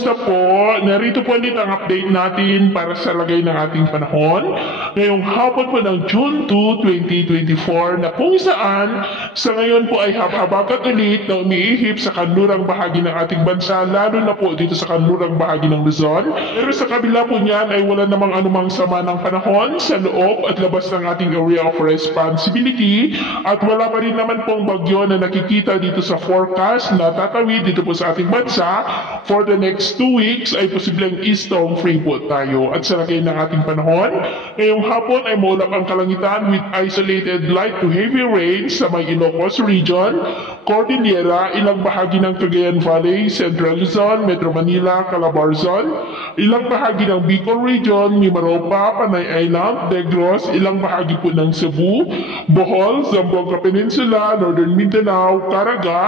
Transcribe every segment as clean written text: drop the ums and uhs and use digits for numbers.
Kumusta po? Narito po ulit ang update natin para sa lagay ng ating panahon. Ngayong hapon po ng June 2, 2024 na kung saan sa ngayon po ay habagat ulit na umiihip sa kanlurang bahagi ng ating bansa, lalo na po dito sa kanlurang bahagi ng Luzon. Pero sa kabila po niyan ay wala namang anumang sama ng panahon sa loob at labas ng ating area of responsibility at wala pa rin naman pong bagyo na nakikita dito sa forecast na tatawid dito po sa ating bansa. For the next 2 weeks ay posibleng storm free po tayo. At sa lagay ng ating panahon, ngayong hapon ay maulap ang kalangitan with isolated light to heavy rain sa may Ilocos region, Cordillera, ilang bahagi ng Cagayan Valley, Central Luzon, Metro Manila, Calabarzon, ilang bahagi ng Bicol region, Mimaropa, Panay Island, Negros, ilang bahagi po ng Cebu, Bohol, Zamboanga Peninsula, Northern Mindanao, Caraga,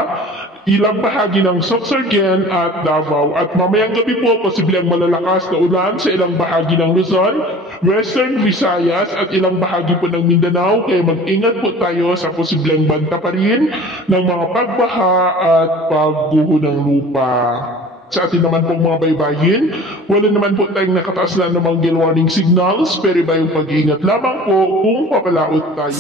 ilang bahagi ng Sorsogon at Davao. At mamayang gabi po, posibleng malalakas na ulan sa ilang bahagi ng Luzon, Western Visayas at ilang bahagi po ng Mindanao. Kaya mag-ingat po tayo sa posibleng banta pa rin ng mga pagbaha at pagguho ng lupa. Sa atin naman pong mga baybayin, wala naman po tayong nakataas na namang gale warning signals, pero iba yung pag-iingat lamang po kung papalaot tayo.